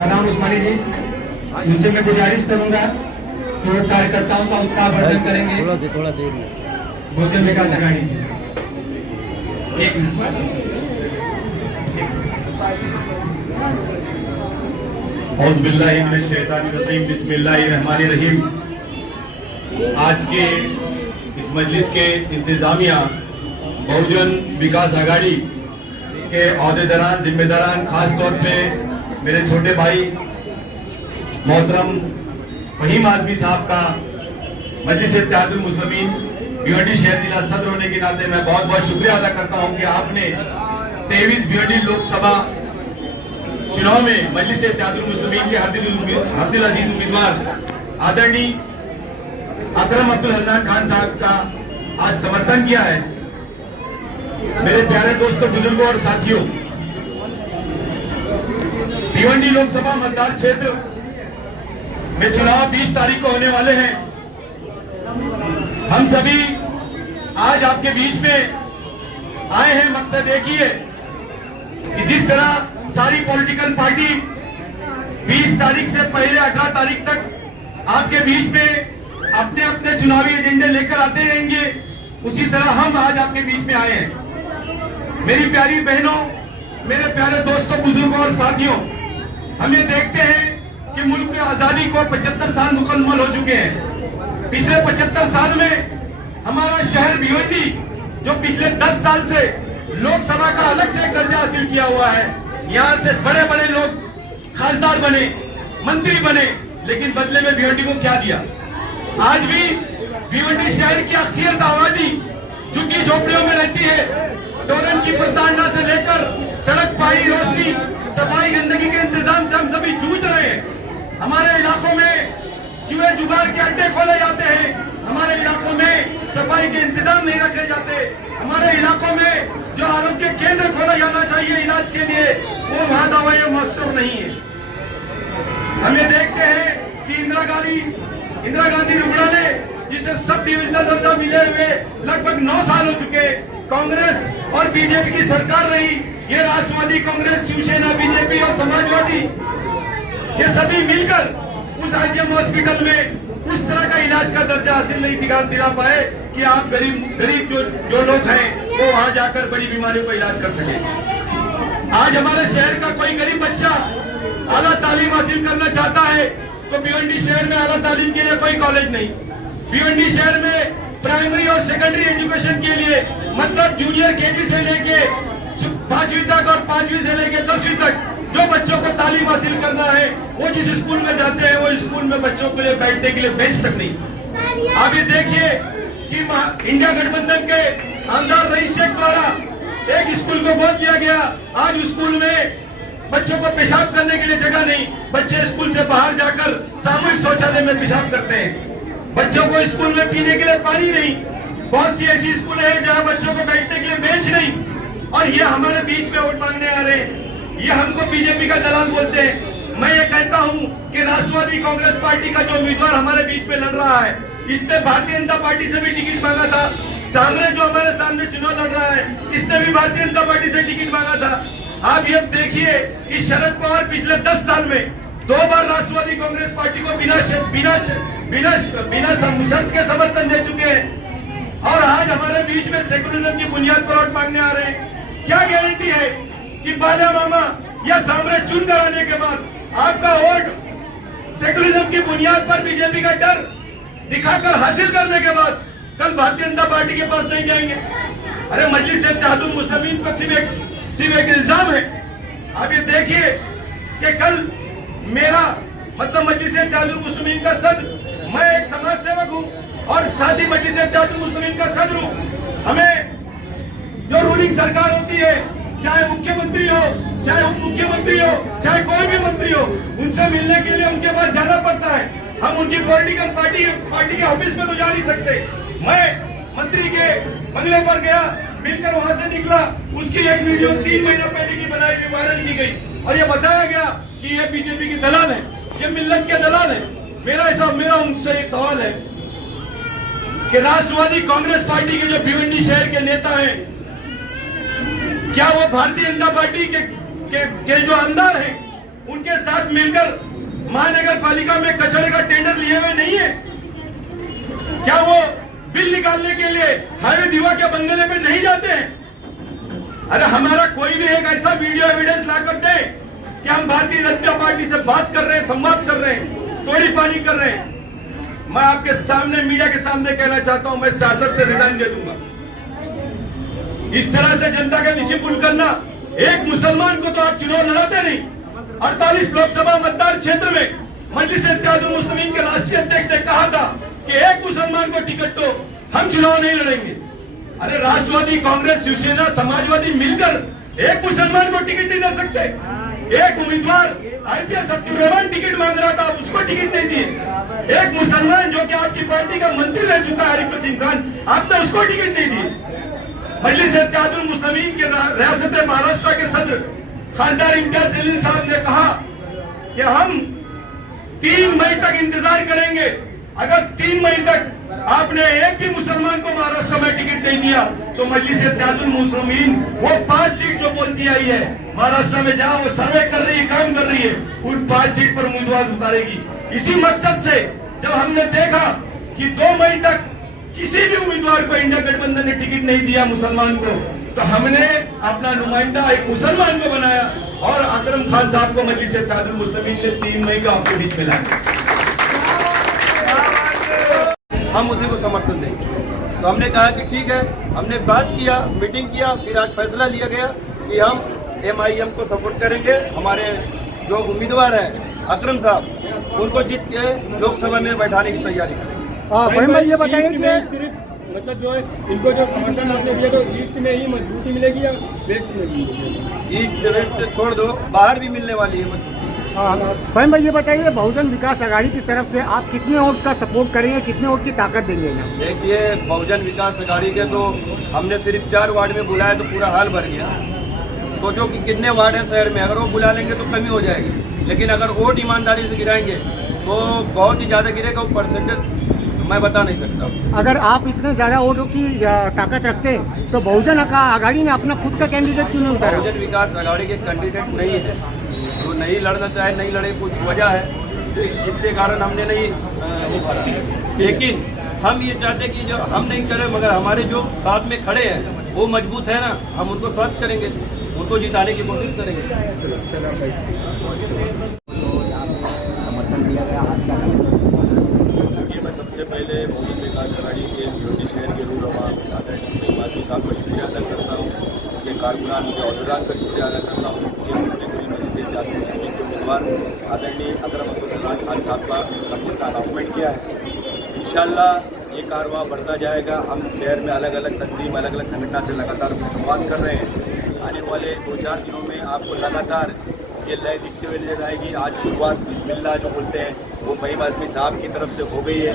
नाम उस्मानी जी, उनसे मैं गुजारिश करूंगा कि वो कार्यकर्ताओं का उत्साहवर्धन करेंगे। थोड़ा देर भोजन विकास अघाड़ी एक मिनट। बिस्मिल्लाहिर्रहमानिर्रहीम। आज के इस मजलिस के इंतजामिया बहुजन विकास अघाड़ी के अहदेदारान जिम्मेदारान, खास तौर पे मेरे छोटे भाई मोहतरम फहीम आजमी साहब का मजलिस इत्तेहादुल मुस्लिमीन भिवंडी शहर जिला सदर होने के नाते मैं बहुत बहुत शुक्रिया अदा करता हूं कि आपने 23 भिवंडी लोकसभा चुनाव में मजलिस इत्तेहादुल मुस्लिमीन के हरदिल अजीज उम्मीदवार आदरणीय अकरम अब्दुल हन्नान खान साहब का आज समर्थन किया है। मेरे प्यारे दोस्तों, बुजुर्गों और साथियों, भिवंडी लोकसभा मतदार क्षेत्र में चुनाव 20 तारीख को होने वाले हैं। हम सभी आज आपके बीच में आए हैं, मकसद एक ही है कि जिस तरह सारी पॉलिटिकल पार्टी 20 तारीख से पहले 18 तारीख तक आपके बीच में अपने अपने चुनावी एजेंडे लेकर आते रहेंगे, उसी तरह हम आज आपके बीच में आए हैं। मेरी प्यारी बहनों, मेरे प्यारे दोस्तों, बुजुर्गों और साथियों, हम ये देखते हैं कि मुल्क की आजादी को 75 साल मुकम्मल हो चुके हैं। पिछले 75 साल में हमारा शहर भिवंडी, जो पिछले 10 साल से लोकसभा का अलग से एक दर्जा हासिल किया हुआ है, यहाँ से बड़े बड़े लोग खासदार बने, मंत्री बने, लेकिन बदले में भिवंडी को क्या दिया? आज भी भिवंडी शहर की अक्सरियत आबादी झुग्गी झोपड़ियों में रहती है। डोरन की प्रताड़ना से लेकर सड़क, पानी, रोशनी, सफाई, गंदगी के इंतजाम से हम सभी जूझ रहे हैं। हमारे इलाकों में जुए जुगाड़ के अड्डे खोले जाते हैं, हमारे इलाकों में सफाई के इंतजाम नहीं रखे जाते, हमारे इलाकों में जो आरोग्य केंद्र खोला जाना चाहिए इलाज के लिए, वो वहां दवाइयां मौसर नहीं है। हम ये देखते हैं कि इंदिरा गांधी रुग्णालय, जिसे सब डिविजनल दर्जा मिले हुए लगभग 9 साल हो चुके, कांग्रेस और बीजेपी की सरकार रही, ये राष्ट्रवादी कांग्रेस, शिवसेना, बीजेपी और समाजवादी, ये सभी मिलकर उस आईजीएम हॉस्पिटल में उस तरह का इलाज का दर्जा हासिल नहीं दिला पाए कि आप गरीब जो लोग हैं वो वहां जाकर बड़ी बीमारियों का इलाज कर सके। आज हमारे शहर का कोई गरीब बच्चा आला तालीम हासिल करना चाहता है तो भिवंडी शहर में आला तालीम के लिए कोई कॉलेज नहीं। भिवंडी शहर में प्राइमरी और सेकेंडरी एजुकेशन के लिए, मतलब जूनियर केजी से लेके 5वीं तक और 5वीं से लेके 10वीं तक जो बच्चों को तालीम हासिल करना है, वो जिस स्कूल में जाते हैं वो स्कूल में बच्चों के लिए बैठने के लिए बेंच तक नहीं। आप ये देखिए कि इंडिया गठबंधन के आमदार रईस शेख द्वारा एक स्कूल को गोद दिया गया, आज स्कूल में बच्चों को पेशाब करने के लिए जगह नहीं, बच्चे स्कूल से बाहर जाकर सामूहिक शौचालय में पेशाब करते हैं। बच्चों को स्कूल में पीने के लिए पानी नहीं, बहुत सी ऐसी स्कूल है जहाँ बच्चों को बैठने के लिए बेंच नहीं, और ये हमारे बीच में वोट मांगने आ रहे हैं। ये हमको बीजेपी का दलाल बोलते हैं। मैं ये कहता हूँ कि राष्ट्रवादी कांग्रेस पार्टी का जो उम्मीदवार हमारे बीच में लड़ रहा है, इसने भारतीय जनता पार्टी से भी टिकट मांगा था। सामने जो हमारे सामने चुनाव लड़ रहा है, इसने भी भारतीय जनता पार्टी से टिकट मांगा था। आप ये देखिए कि शरद पवार पिछले 10 साल में 2 बार राष्ट्रवादी कांग्रेस पार्टी को बिना शर्त के समर्थन दे चुके हैं, और आज हमारे बीच में सेकुलरिज्म की बुनियाद पर वोट मांगने आ रहे हैं। क्या गारंटी है कि बाला मामा या सामने चुन कर आने के बाद आपका वोट सेकुलरिज्म की बुनियाद पर बीजेपी का डर दिखाकर हासिल करने के बाद कल भारतीय जनता पार्टी के पास नहीं जाएंगे? अरे मजलिस इत्तेहादुल मुस्लिमीन पर सिर्फ एक इल्जाम है। आप ये देखिए कि कल मेरा मतलब मजलिस इत्तेहादुल मुस्लिमीन का सदर, मैं एक समाज सेवक हूँ और साथ ही मजलिस इत्तेहादुल मुस्लिमीन का सदर हूँ। हमें जो रूलिंग सरकार होती है, चाहे मुख्यमंत्री हो, चाहे उप मुख्यमंत्री हो, चाहे कोई भी मंत्री हो, उनसे मिलने के लिए उनके पास जाना पड़ता है। हम उनकी पॉलिटिकल पार्टी के ऑफिस में तो जा नहीं सकते। मैं मंत्री के बंगले पर गया, मिलकर वहां से निकला, उसकी एक वीडियो 3 महीना पहले की बनाई हुई वायरल की गई और ये बताया गया कि ये बीजेपी की दलाल है, ये मिल्लत के दलाल है। मेरा उनसे एक सवाल है कि राष्ट्रवादी कांग्रेस पार्टी के जो भिवंडी शहर के नेता हैं, क्या वो भारतीय जनता पार्टी के जो आमदार हैं उनके साथ मिलकर महानगर पालिका में कचरे का टेंडर लिए हुए नहीं है? क्या वो बिल निकालने के लिए हाईवे दीवा के बंगले में नहीं जाते हैं? अरे हमारा कोई भी एक ऐसा वीडियो एविडेंस ला कर दे कि हम भारतीय जनता पार्टी से बात कर रहे हैं, संवाद कर रहे हैं, तोड़ी पानी कर रहे हैं। मैं आपके सामने, मीडिया के सामने कहना चाहता हूं, मैं सियासत से रिजाइन दे दूंगा। इस तरह से जनता का डिसिप्लिन करना, एक मुसलमान को तो आप चुनाव लड़ाते नहीं। 48 लोकसभा मतदान क्षेत्र में मजलिस इत्तेहादुल मुस्लिमीन के राष्ट्रीय अध्यक्ष ने कहा था कि एक मुसलमान को टिकट दो, हम चुनाव नहीं लड़ेंगे। अरे राष्ट्रवादी कांग्रेस, शिवसेना, समाजवादी मिलकर एक मुसलमान को टिकट नहीं दे सकते। एक उम्मीदवार IPS अब्दुल रहमान टिकट मांग रहा था, उसको टिकट नहीं दिए। एक मुसलमान जो कि आपकी पार्टी का मंत्री रह चुका है, आरिफ नसीम खान, आपने उसको टिकट नहीं दी। मजलिस इत्तेहादुल मुस्लिमीन के रियासत महाराष्ट्र के सदर खासदार इम्तियाज जलील साहब ने कहा कि हम 3 मई तक इंतजार करेंगे। अगर 3 मई तक आपने एक भी मुसलमान को महाराष्ट्र में टिकट नहीं दिया तो मजलिस इत्तेहादुल मुस्लिमीन वो 5 सीट जो बोलती आई है महाराष्ट्र में, जहां वो सर्वे कर रही है, काम कर रही है, उन 5 सीट पर उम्मीदवार उतारेगी। इसी मकसद से जब हमने देखा कि 2 मई तक किसी भी उम्मीदवार को इंडिया गठबंधन ने टिकट नहीं दिया मुसलमान को, तो हमने अपना नुमाइंदा एक मुसलमान को बनाया और अकरम खान साहब को मजलिस इत्तेहादुल मुस्लिमीन ने 3 मई को आपके बीच में लाया। हम उसी को समर्थन देंगे। तो हमने कहा कि ठीक है, हमने बात किया, मीटिंग किया, फिर आज फैसला लिया गया कि हम MIM को सपोर्ट करेंगे। हमारे जो उम्मीदवार हैं अकरम साहब, उनको जीत के लोकसभा में बैठाने की तैयारी करें। भाई ये बताइए कि मतलब जो है इनको जो समर्थन आपने दिया तो ईस्ट में ही मजबूती मिलेगी या वेस्ट में भी? ईस्ट वेस्ट छोड़ दो, बाहर भी मिलने वाली है मजबूती। फहीम भाई ये बताइए, बहुजन विकास आघाड़ी की तरफ से आप कितने वोट का सपोर्ट करेंगे, कितने वोट की ताकत देंगे? देखिए, बहुजन विकास आघाड़ी के तो हमने सिर्फ 4 वार्ड में बुलाया तो पूरा हाल भर गया। तो जो कि कितने वार्ड हैं शहर में, अगर वो बुला लेंगे तो कमी हो जाएगी। लेकिन अगर वोट ईमानदारी से गिराएंगे तो बहुत ही ज़्यादा गिरेगा। वो परसेंटेज मैं बता नहीं सकता। अगर आप इतने ज़्यादा वोटों की ताकत रखते हैं तो बहुजन आघाड़ी ने अपना खुद का कैंडिडेट क्यों नहीं उतारा? बहुजन विकास आघाड़ी के कैंडिडेट नहीं है, तो नहीं लड़ना चाहे, नहीं लड़े, कुछ वजह है, तो इसके कारण हमने नहीं उतारा। लेकिन हम ये चाहते कि जो हम नहीं करें मगर हमारे जो साथ में खड़े हैं वो मजबूत है ना, हम उनको साथ करेंगे, उनको जिताने की कोशिश करेंगे। समर्थन दिया गया हाथ मैं सबसे पहले बहुजन विकास आघाड़ी के विरोधी शहर के रूरवा आदरणीय माधवी साहब का शुक्रिया अदा करता हूँ, उनके कारकुनान, उनके अहदेदार का शुक्रिया अदा करता हूँ। उम्मीदवार आदरणीय अकरम खान साहब का सपोर्ट का अनाउंसमेंट किया है। इंशाल्लाह ये कारवां बढ़ता जाएगा। हम शहर में अलग अलग तंजीम, अलग अलग संगठन से लगातार संवाद कर रहे हैं। आने वाले 2-4 दिनों में आपको लगातार ये लय दिखते हुए नजर आएगी। आज शुरुआत बिस्मिल्लाह जो बोलते हैं वो फहीम आज़मी साहब की तरफ से हो गई है।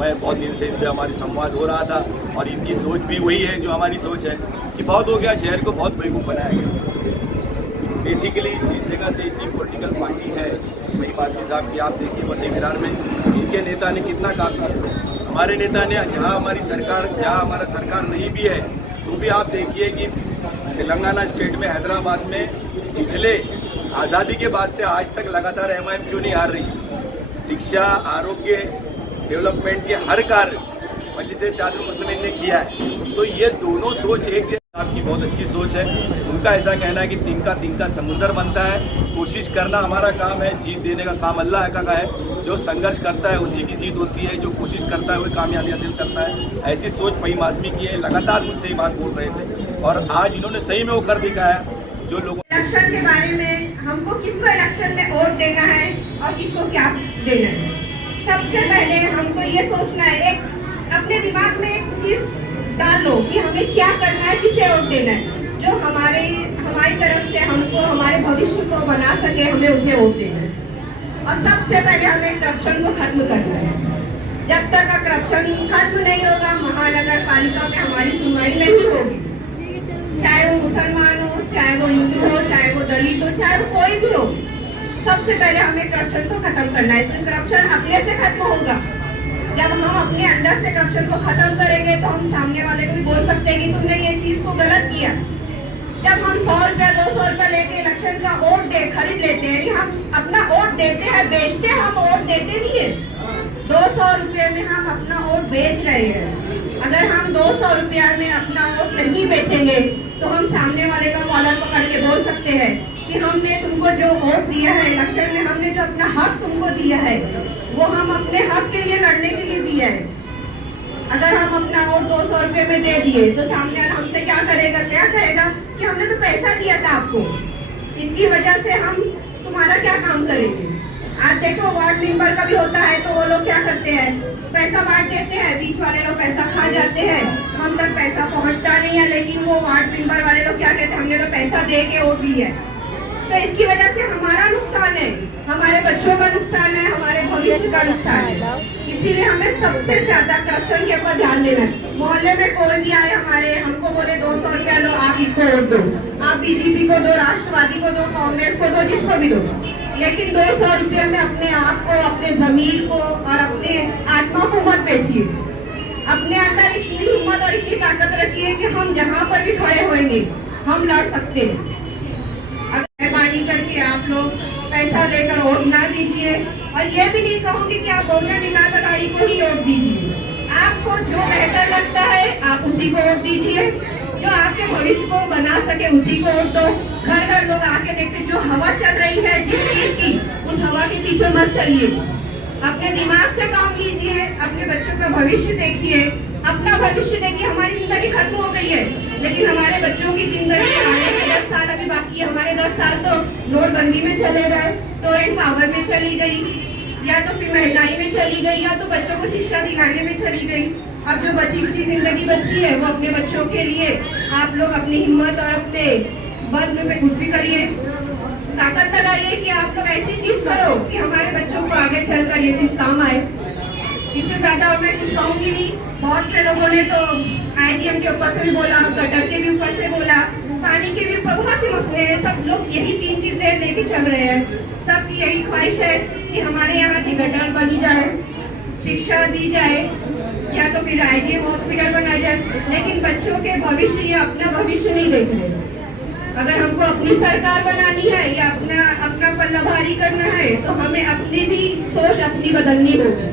मैं बहुत दिन से इनसे हमारी संवाद हो रहा था और इनकी सोच भी वही है जो हमारी सोच है कि बहुत हो गया, शहर को बहुत बेवकूफ़ बनाया गया। बेसिकली जिस जगह से इतनी पॉलिटिकल पार्टी है फहीम आज़मी साहब की, आप देखिए वसई विरार में इनके नेता ने कितना काम किया। हमारे नेता ने जहाँ हमारी सरकार, जहाँ हमारा सरकार नहीं भी है तो भी आप देखिए कि तेलंगाना स्टेट में, हैदराबाद में पिछले आज़ादी के बाद से आज तक लगातार MIM क्यों नहीं हार रही? शिक्षा, आरोग्य, डेवलपमेंट के हर कार्य मजलिस इत्तेहादुल मुस्लिमीन ने किया है। तो ये दोनों सोच एक जैसी, आपकी बहुत अच्छी सोच है। उनका ऐसा कहना है कि तिनका समुंदर बनता है। कोशिश करना हमारा काम है, जीत देने का काम अल्लाह का है। जो संघर्ष करता है उसी की जीत होती है, जो कोशिश करता है वही कामयाबी हासिल करता है। ऐसी सोच फहीम आज़मी की है। लगातार मुझसे ये बात बोल रहे थे और आज इन्होंने सही में वो कर दिखाया। जो लोगों इलेक्शन के बारे में हमको किसको इलेक्शन में वोट देना है और किसको क्या देना है, सबसे पहले हमको ये सोचना है, एक अपने दिमाग में एक चीज डाल लो कि हमें क्या करना है, किसे वोट देना है। जो हमारी तरफ से हमको हमारे भविष्य को बना सके, हमें उसे वोट देना है। और सबसे पहले हमें करप्शन को खत्म करना है। जब तक करप्शन खत्म नहीं होगा, महानगर पालिका में हमारी सुनवाई नहीं होगी। चाहे वो मुसलमान हो, चाहे वो हिंदू हो, चाहे वो दलित हो, चाहे वो कोई भी हो, सबसे पहले हमें करप्शन को खत्म करना है। तो करप्शन अपने से खत्म होगा। जब हम अपने अंदर से करप्शन को खत्म करेंगे तो हम सामने वाले को भी बोल सकते हैं कि तुमने ये चीज को गलत किया। जब हम 100 रुपया 200 रुपया लेके इलेक्शन का वोट खरीद लेते हैं, हम अपना वोट देते हैं, बेचते हैं, हम वोट देते नहीं है। 200 रुपये में हम अपना वोट बेच रहे हैं। अगर हम 200 रुपया में अपना वोट नहीं बेचेंगे तो हम सामने वाले का कॉलर पकड़ के बोल सकते हैं कि हमने तुमको जो वोट दिया है इलेक्शन में, हमने जो अपना हक तुमको दिया है वो हम अपने हक के लिए लड़ने के लिए दिया है। अगर हम अपना वोट 200 रुपये में दे दिए तो सामने वाला हमसे क्या करेगा, क्या कहेगा कि हमने तो पैसा दिया था आपको, इसकी वजह से हम तुम्हारा क्या काम करेंगे। आज देखो वार्ड मेंबर का भी होता है तो वो लोग क्या करते हैं, पैसा बांट देते हैं, बीच वाले लोग पैसा खा जाते हैं, हम तक पैसा पहुंचता नहीं है। लेकिन वो वार्ड मेंबर वाले लोग क्या कहते हैं, हमने तो पैसा दे के वोट लिया है। तो इसकी वजह से हमारा नुकसान है, हमारे बच्चों का नुकसान है, हमारे भविष्य का नुकसान है। इसीलिए हमें सबसे ज्यादा करप्शन के ऊपर ध्यान देना है। मोहल्ले में कोई भी आए हमारे, हमको बोले 200 रुपया लो, आप इसको वोट दो, आप बीजेपी को दो, राष्ट्रवादी को दो, कांग्रेस को दो, जिसको भी दो, लेकिन 200 रुपया में अपने आप को, अपने जमीर को और अपने आत्मा को मत बेचिए। अपने अंदर इतनी हिम्मत और इतनी ताकत रखिए कि हम जहाँ पर भी खड़े होंगे हम लड़ सकते हैं। मेहरबानी करके आप लोग पैसा लेकर वोट ना दीजिए, और ये भी नहीं कहूँगी कि आप बहुजन विकास आघाड़ी को ही वोट दीजिए। आपको जो बेहतर लगता है आप उसी को वोट दीजिए, जो आपके भविष्य को बना सके उसी को वोट दो। घर घर लोग आके देखते, जो हवा चल रही है जिस चीज की, उस हवा के पीछे मत चलिए, अपने दिमाग से काम लीजिए, अपने बच्चों का भविष्य देखिए, अपना भविष्य देखिए। हमारी जिंदगी खत्म हो गई है, लेकिन हमारे बच्चों की जिंदगी आने के 10 साल अभी बाकी है। हमारे 10 साल तो नोटबंदी में चले गए, टोरेंट पावर में चली गई, या तो फिर महंगाई में चली गई, या तो बच्चों को शिक्षा दिलाने में चली गई। अब जो बची कुची जिंदगी बची है वो अपने बच्चों के लिए आप लोग अपनी हिम्मत और अपने बल में कुछ भी करिए, ताकत लगाइए कि आप लोग ऐसी चीज करो कि हमारे बच्चों को आगे चलकर ये चीज काम आए। इससे ज्यादा और मैं कुछ कहूंगी नहीं। बहुत से लोगों ने तो IGM के ऊपर से भी बोला, गटर के भी ऊपर से बोला, पानी के भी ऊपर, बहुत सी मसले हैं। सब लोग यही 3 चीजें लेके चल रहे हैं। सबकी यही ख्वाहिश है कि हमारे यहाँ की गटर बनी जाए, शिक्षा दी जाए, या तो फिर IGM हॉस्पिटल बनाया जाए, लेकिन बच्चों के भविष्य या अपना भविष्य नहीं देख रहे। अगर हमको अपनी सरकार बनानी है या अपना पल्ला भारी करना है तो हमें अपनी भी सोच अपनी बदलनी होगी।